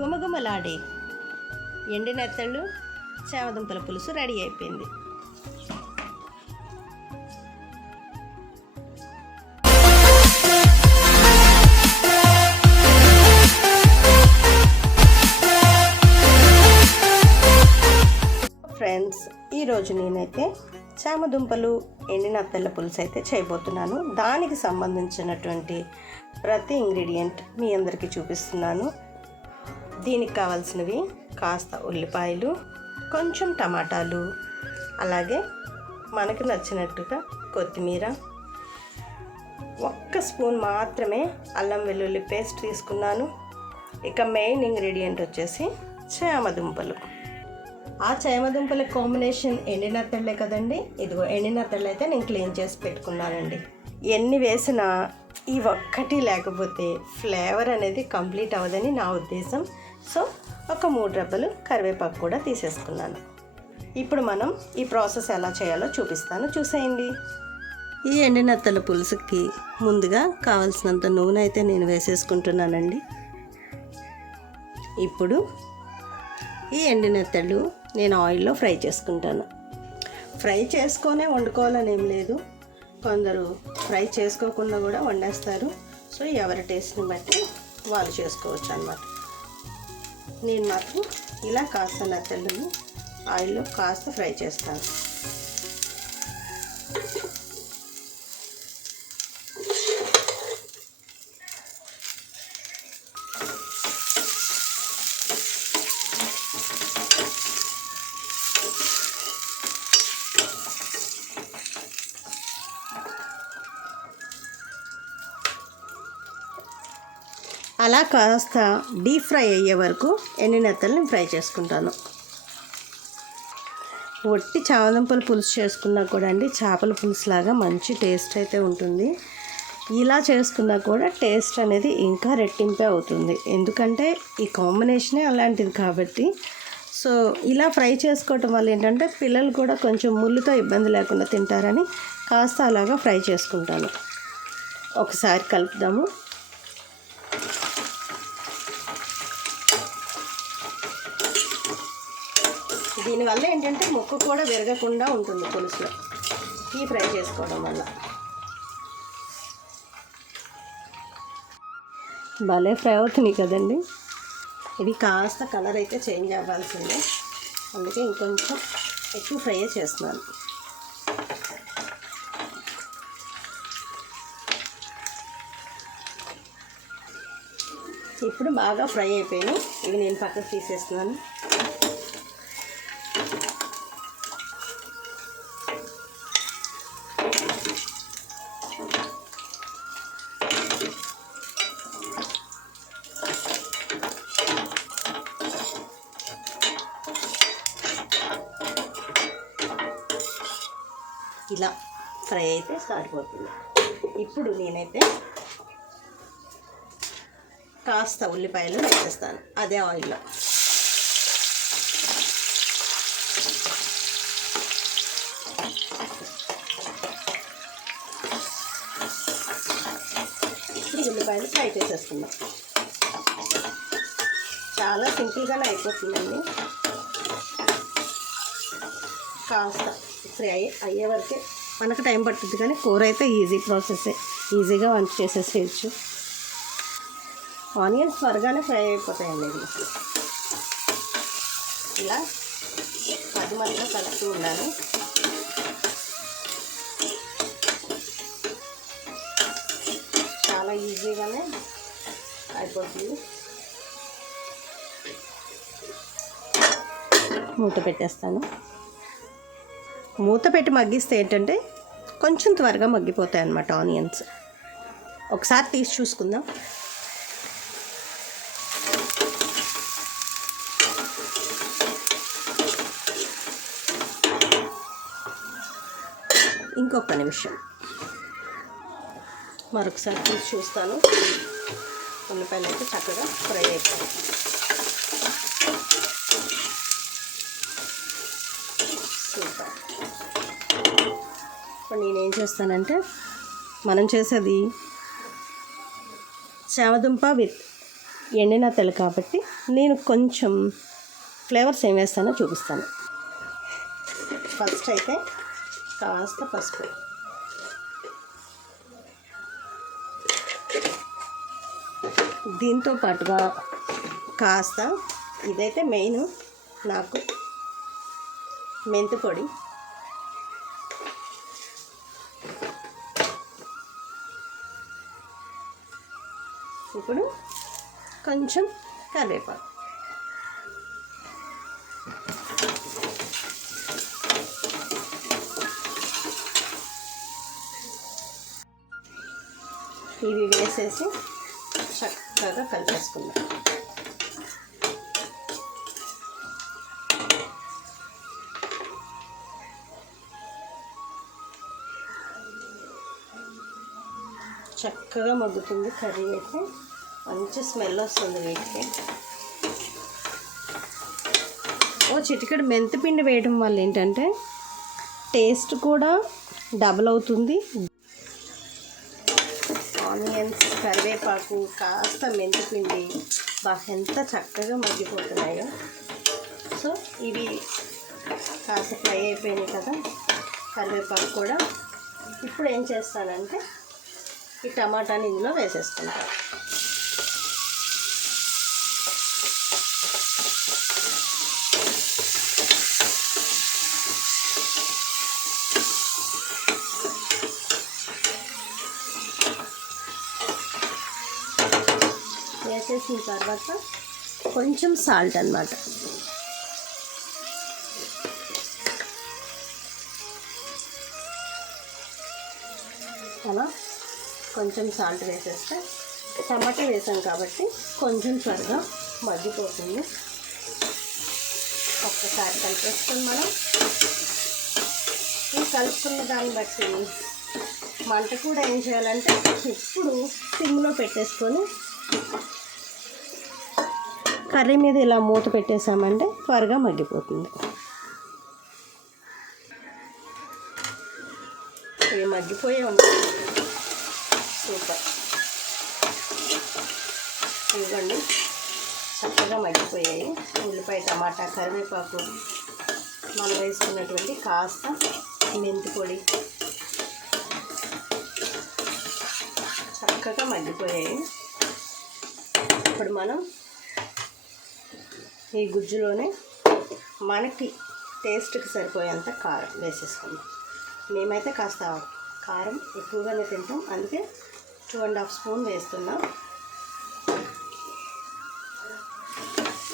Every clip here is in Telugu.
గుమగుమలాడే ఎండినెత్తళ్ళు చామదుంపల పులుసు రెడీ అయిపోయింది. ఫ్రెండ్స్ ఈరోజు నేనైతే చామదుంపలు ఎండినత్తళ్ళ పులుసు అయితే చేయబోతున్నాను. దానికి సంబంధించినటువంటి ప్రతి ఇంగ్రీడియంట్ మీ అందరికీ చూపిస్తున్నాను. దీనికి కావాల్సినవి కాస్త ఉల్లిపాయలు కొంచెం టమాటాలు అలాగే మనకు నచ్చినట్టుగా కొత్తిమీర. ఒక్క స్పూన్ మాత్రమే అల్లం వెల్లుల్లి పేస్ట్ తీసుకున్నాను. ఇక మెయిన్ ఇంగ్రీడియంట్ వచ్చేసి చేమదుంపలు. ఆ చేమదుంపల కాంబినేషన్ ఎండినత్తళ్ళే కదండి? ఇదిగో ఎండినత్తళ్ళు అయితే నేను క్లీన్ చేసి పెట్టుకున్నానండి. ఎన్ని వేసినా ఈ ఒక్కటి లేకపోతే ఫ్లేవర్ అనేది కంప్లీట్ అవ్వదని నా ఉద్దేశం. సో ఒక మూడు రెబ్బలు కరివేపాకు కూడా తీసేసుకున్నాను. ఇప్పుడు మనం ఈ ప్రాసెస్ ఎలా చేయాలో చూపిస్తాను. చూసేయండి. ఈ ఎండినత్తల పులుసుకి ముందుగా కావాల్సినంత నూనె అయితే నేను వేసేసుకుంటున్నానండి. ఇప్పుడు ఈ ఎండినత్తలు నేను ఆయిల్లో ఫ్రై చేసుకుంటాను. ఫ్రై చేసుకొనే వండుకోవాలని ఏం లేదు. కొందరు ఫ్రై చేసుకోకుండా కూడా వండేస్తారు. సో ఎవరి టేస్ట్ని బట్టి వాళ్ళు చేసుకోవచ్చు అన్నమాట. నేను మాత్రం ఇలా కాస్త నెత్తళ్ళని ఆయిల్లో కాస్త ఫ్రై చేస్తాను. అలా కాస్త డీప్ ఫ్రై అయ్యే వరకు ఎండినెత్తల్ని ఫ్రై చేసుకుంటాను. ఒట్టి చామదంపలు పులుసు చేసుకున్నా కూడా అండి చేపల పులుసులాగా మంచి టేస్ట్ అయితే ఉంటుంది. ఇలా చేసుకున్నా కూడా టేస్ట్ అనేది ఇంకా రెట్టింపే అవుతుంది. ఎందుకంటే ఈ కాంబినేషనే అలాంటిది కాబట్టి. సో ఇలా ఫ్రై చేసుకోవటం వల్ల ఏంటంటే పిల్లలు కూడా కొంచెం ముళ్ళుతో ఇబ్బంది లేకుండా తింటారని కాస్త అలాగా ఫ్రై చేసుకుంటాను. ఒకసారి కలుపుదాము. దీనివల్ల ఏంటంటే ముక్క కూడా విరగకుండా ఉంటుంది పులుసులో. ఈ ఫ్రై చేసుకోవడం వల్ల. భలే ఫ్రై అవుతుంది కదండి. ఇది కాస్త కలర్ అయితే చేంజ్ అవ్వాల్సిందే. అందుకే ఇంకొంచెం ఎక్కువ ఫ్రై చేస్తున్నాను. ఇప్పుడు బాగా ఫ్రై అయిపోయాను ఇవి నేను పక్కకు తీసేస్తున్నాను. ఫ్రై అయితే సరిపోతుంది. ఇప్పుడు నేనైతే కాస్త ఉల్లిపాయలు వేసేస్తాను. అదే ఆయిల్లో. ఇప్పుడు ఉల్లిపాయలు ఫ్రై చేసేసుకుందాం. చాలా సింపుల్గానే అయిపోతుందండి. కాస్త ఫ్రై అయ్యే వరకే మనకు టైం పడుతుంది కానీ కూర అయితే ఈజీ ప్రాసెసే ఈజీగా వంట చేసేసేయచ్చు. ఆనియన్స్ త్వరగానే ఫ్రై అయిపోతాయండి ఇలా పది మందిలో కలుపుతూ ఉన్నాను. చాలా ఈజీగానే అయిపోతుంది. మూత పెట్టేస్తాను. మూత పెట్టి మగ్గిస్తే ఏంటంటే కొంచెం త్వరగా మగ్గిపోతాయి అన్నమాట ఆనియన్స్. ఒకసారి తీసి చూసుకుందాం. ఇంకొక నిమిషం. మరొకసారి తీసి చూస్తాను. ఉల్లిపాయలు అయితే చక్కగా ఫ్రై అయిపోయాయి. నేనేం చేస్తానంటే మనం చేసేది చామదుంప విత్ ఎండిన ఎండినత్తలు కాబట్టి నేను కొంచెం ఫ్లేవర్స్ ఏం వేస్తానో చూపిస్తాను. ఫస్ట్ అయితే కాస్త పసుపు. దీంతో పాటుగా కాస్త ఇదైతే మెయిన్ నాకు మెంతి పొడి. ఇప్పుడు కొంచెం కరివేపాకు. ఇవి వేసేసి చక్కగా కలిపేసుకుందాం. చక్కగా మగ్గుతుంది కర్రీ అయితే మంచి స్మెల్ వస్తుంది వీటికి. ఓ చిటికెడు మెంతిపిండి వేయడం వల్ల ఏంటంటే టేస్ట్ కూడా డబుల్ అవుతుంది. ఆనియన్స్ కరివేపాకు కాస్త మెంతిపిండి. బాగా ఎంత చక్కగా మగ్గిపోతున్నాయో. సో ఇవి కాస్త ఫ్రై అయిపోయినాయి కదా కరివేపాకు కూడా. ఇప్పుడు ఏం చేస్తానంటే ఈ టమాటాని ఇందులో వేసేసుకుంటాను. వేసేసిన తర్వాత కొంచెం సాల్ట్ అన్నమాట. అలా కొంచెం సాల్ట్ వేసేస్తే టమాటా వేసాం కాబట్టి కొంచెం త్వరగా మగ్గిపోతుంది. ఒక్కసారి కలిపేస్తాం మనం. ఈ కలుపుకున్న దాన్ని బట్టి మంట కూడా ఏం చేయాలంటే ఇప్పుడు సిమ్లో పెట్టేసుకొని కర్రీ మీద ఇలా మూత పెట్టేసామంటే త్వరగా మగ్గిపోతుంది. ఇవి మగ్గిపోయే ఉంటాయి సూపర్. ఇవ్వండి చక్కగా మగ్గిపోయాయి. ఉల్లిపాయ టమాటా కరివేపాకు మనం వేసుకున్నటువంటి కాస్త మెంతి పొడి. చక్కగా మగ్గిపోయాయి. ఇప్పుడు మనం ఈ గుజ్జులోనే మనకి టేస్ట్కి సరిపోయేంత కారం వేసేసుకుందాం. మేమైతే కాస్త కారం ఎక్కువగానే తింటాం. అందుకే టూ అండ్ హాఫ్ స్పూన్ వేస్తున్నాం.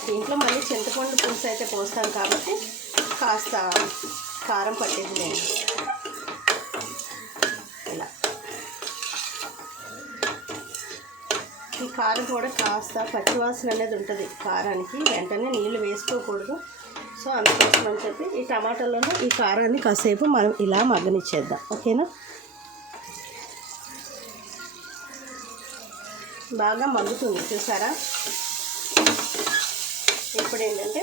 దీంట్లో మళ్ళీ చింతపండు పులుసు అయితే పోస్తాం కాబట్టి కాస్త కారం పట్టేది నేను కారం కూడా కాస్త పచ్చివాసన అనేది ఉంటుంది కారానికి. వెంటనే నీళ్ళు వేసుకోకూడదు. సో అందుకోసం అని చెప్పి ఈ టమాటాలోనే ఈ కారాన్ని కాసేపు మనం ఇలా మగ్గనిచ్చేద్దాం. ఓకేనా? బాగా మగ్గుతుంది. చూసారా? ఇప్పుడు ఏంటంటే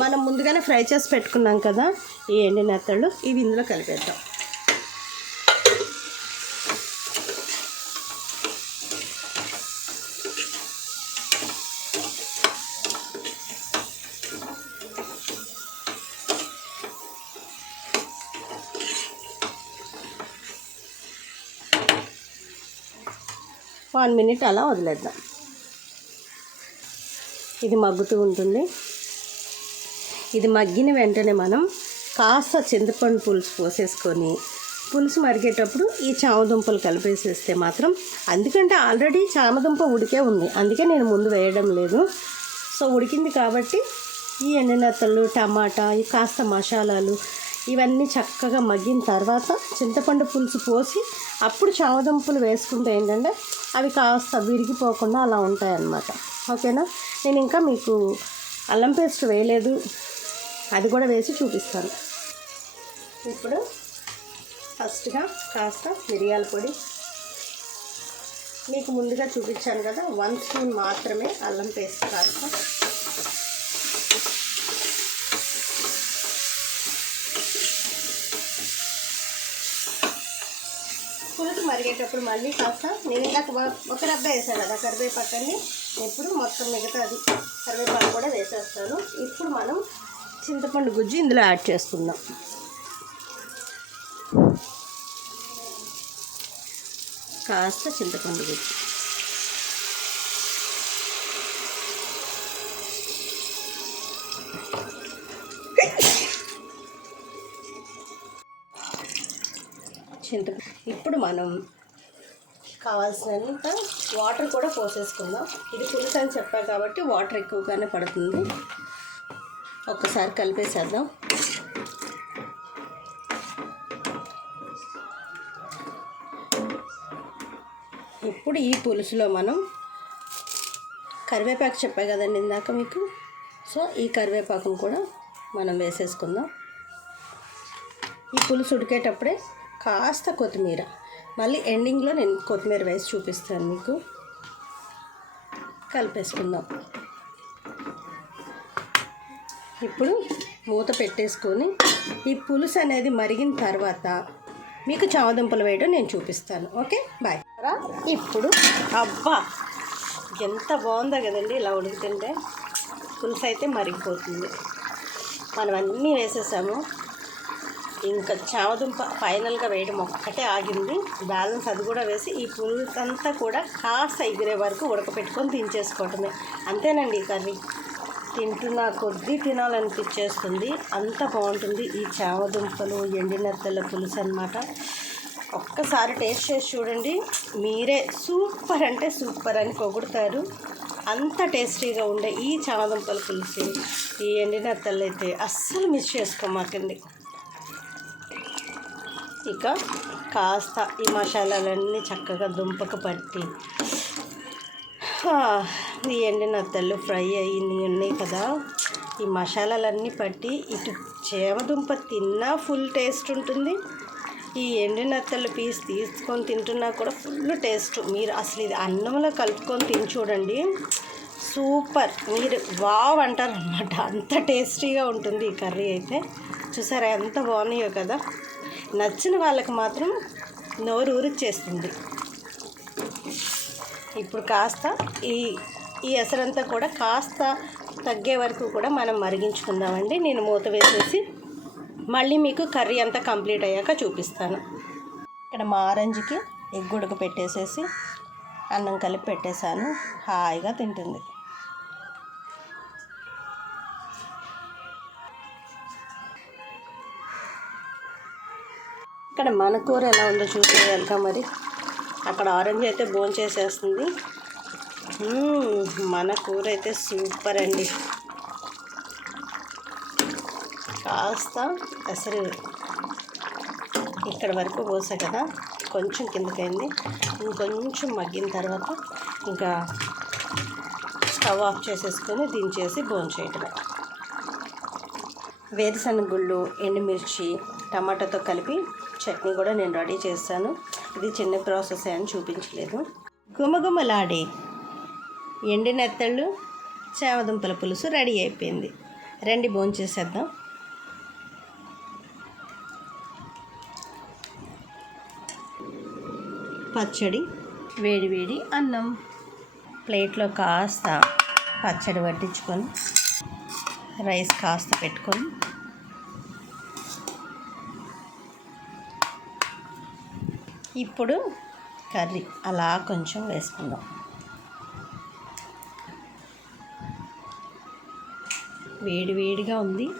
మనం ముందుగానే ఫ్రై చేసి పెట్టుకున్నాం కదా ఈ ఎండినత్తళ్ళు ఇవి ఇందులో కలిపేద్దాం. వన్ మినిట్ అలా వదిలేద్దాం. ఇది మగ్గుతూ ఉంటుంది. ఇది మగ్గిన వెంటనే మనం కాస్త చింతపండు పులుసు పోసేసుకొని పులుసు మరిగేటప్పుడు ఈ చామదుంపలు కలిపేసేస్తే మాత్రం అందుకంటే ఆల్రెడీ చామదుంప ఉడికే ఉంది. అందుకే నేను ముందు వేయడం లేదు. సో ఉడికింది కాబట్టి ఈ ఎండినత్తలు టమాటా ఈ కాస్త మసాలాలు ఇవన్నీ చక్కగా మగ్గిన తర్వాత చింతపండు పులుసు పోసి అప్పుడు చామదంపులు వేసుకుంటే ఏంటంటే అవి కాస్త విరిగిపోకుండా అలా ఉంటాయి అన్నమాట ఓకేనా? నేను ఇంకా మీకు అల్లం పేస్ట్ వేయలేదు. అది కూడా వేసి చూపిస్తాను. ఇప్పుడు ఫస్ట్గా కాస్త మిరియాల పొడి. మీకు ముందుగా చూపించాను కదా వన్ స్పూన్ మాత్రమే అల్లం పేస్ట్ కాస్త. పులుసు మరిగేటప్పుడు మళ్ళీ కాస్త నేను ఇంకా ఒక- డబ్బా వేసాను కదా కరివేపాకని ఇప్పుడు మొత్తం మిగతా అది కరివేపాకు కూడా వేసేస్తాను. ఇప్పుడు మనం చింతపండు గుజ్జు ఇందులో యాడ్ చేసుకుందాం. కాస్త చింతపండు గుజ్జు. చింత ఇప్పుడు మనం కావాల్సినంత వాటర్ కూడా పోసేసుకుందాం. ఇది పులుసు అని చెప్పారు కాబట్టి వాటర్ ఎక్కువగానే పడుతుంది. ఒక్కసారి కలిపేసేద్దాం. ఇప్పుడు ఈ పులుసులో మనం కరివేపాకు చెప్పా కదండి ఇందాక మీకు. సో ఈ కరివేపాకును కూడా మనం వేసేసుకుందాం. ఈ పులుసు ఉడికేటప్పుడే కాస్త కొత్తిమీర. మళ్ళీ ఎండింగ్లో నేను కొత్తిమీర వేసి చూపిస్తాను మీకు. కలిపేసుకుందాం. ఇప్పుడు మూత పెట్టేసుకొని ఈ పులుసు అనేది మరిగిన తర్వాత మీకు చామదుంపలు వేయడం నేను చూపిస్తాను. ఓకే? బాయ్. ఇప్పుడు అబ్బా! ఎంత బాగుందో కదండి ఇలా ఉడుకుతుంటే. పులుసు అయితే మరిగిపోతుంది. మనం అన్నీ వేసేసాము. ఇంకా చామదుంప ఫైనల్గా వేయడం ఒక్కటే ఆగింది. బ్యాలెన్స్ అది కూడా వేసి ఈ పులుసు అంతా కూడా కాస్త ఎగిరే వరకు ఉడకపెట్టుకొని దించేసుకోవటమే. అంతేనండి ఈ కర్రీ. తింటున్న కొద్దీ తినాలనిపించేస్తుంది. అంత బాగుంటుంది ఈ చామదుంపలు ఎండినత్తల పులుసు అనమాట ఒక్కసారి టేస్ట్ చేసి చూడండి. మీరే సూపర్ అంటే సూపర్ అని పొగుడుతారు. అంత టేస్టీగా ఉండే ఈ చామదుంపల పులుసు. ఈ ఎండినత్తలు అయితే అస్సలు మిస్ చేసుకోమాకండి. ఇక కాస్త ఈ మసాలాలన్నీ చక్కగా దుంపకు పట్టి. ఆ, ఈ ఎండినత్తలు ఫ్రై అయ్యింది ఉన్నాయి కదా. ఈ మసాలాలన్నీ పట్టి ఇటు చేమదుంప తిన్నా ఫుల్ టేస్ట్ ఉంటుంది. ఈ ఎండినత్తలు పీస్ తీసుకొని తింటున్నా కూడా ఫుల్ టేస్ట్. మీరు అసలు ఇది అన్నంలో కలుపుకొని తిని చూడండి. సూపర్. మీరు వావ్ అంటారు అనమాట అంత టేస్టీగా ఉంటుంది ఈ కర్రీ అయితే. చూసారా ఎంత బాగున్నాయో కదా. నచ్చిన వాళ్ళకి మాత్రం నోరు ఊరిచ్చేస్తుంది. ఇప్పుడు కాస్త ఈ ఈ ఎసరంతా కూడా కాస్త తగ్గే వరకు కూడా మనం మరిగించుకుందామండి. నేను మూత వేసేసి మళ్ళీ మీకు కర్రీ అంతా కంప్లీట్ అయ్యాక చూపిస్తాను. ఇక్కడ మా ఆరెంజ్కి ఎగ్గుడక పెట్టేసేసి అన్నం కలిపి పెట్టేశాను. హాయిగా తింటుంది. ఇక్కడ మన కూర ఎలా ఉందో చూసేయాలిగా మరి. అక్కడ ఆరెంజ్ అయితే భోంచేసేస్తుంది మన కూర అయితే సూపర్ అండి. కాస్త అసలు ఇక్కడ వరకు పోసా కదా కొంచెం కిందకైంది. ఇంకొంచెం మగ్గిన తర్వాత ఇంకా స్టవ్ ఆఫ్ చేసేసుకొని దించేసి భోంచేయటమే వేరుశనగ గుళ్ళు ఎండుమిర్చి టమాటాతో కలిపి చట్నీ కూడా నేను రెడీ చేస్తాను ఇది చిన్న ప్రాసెస్ అని చూపించలేదు. గుమగుమలాడే ఎండినెత్తళ్ళు చేమదుంపల పులుసు రెడీ అయిపోయింది. రండి భోంచేసేద్దాం పచ్చడి వేడి వేడి అన్నం. ప్లేట్లో కాస్త పచ్చడి వడ్డించుకొని రైస్ కాస్త పెట్టుకొని ఇప్పుడు కర్రీ అలా కొంచెం వేసుకుందాం. వేడి వేడిగా ఉంది.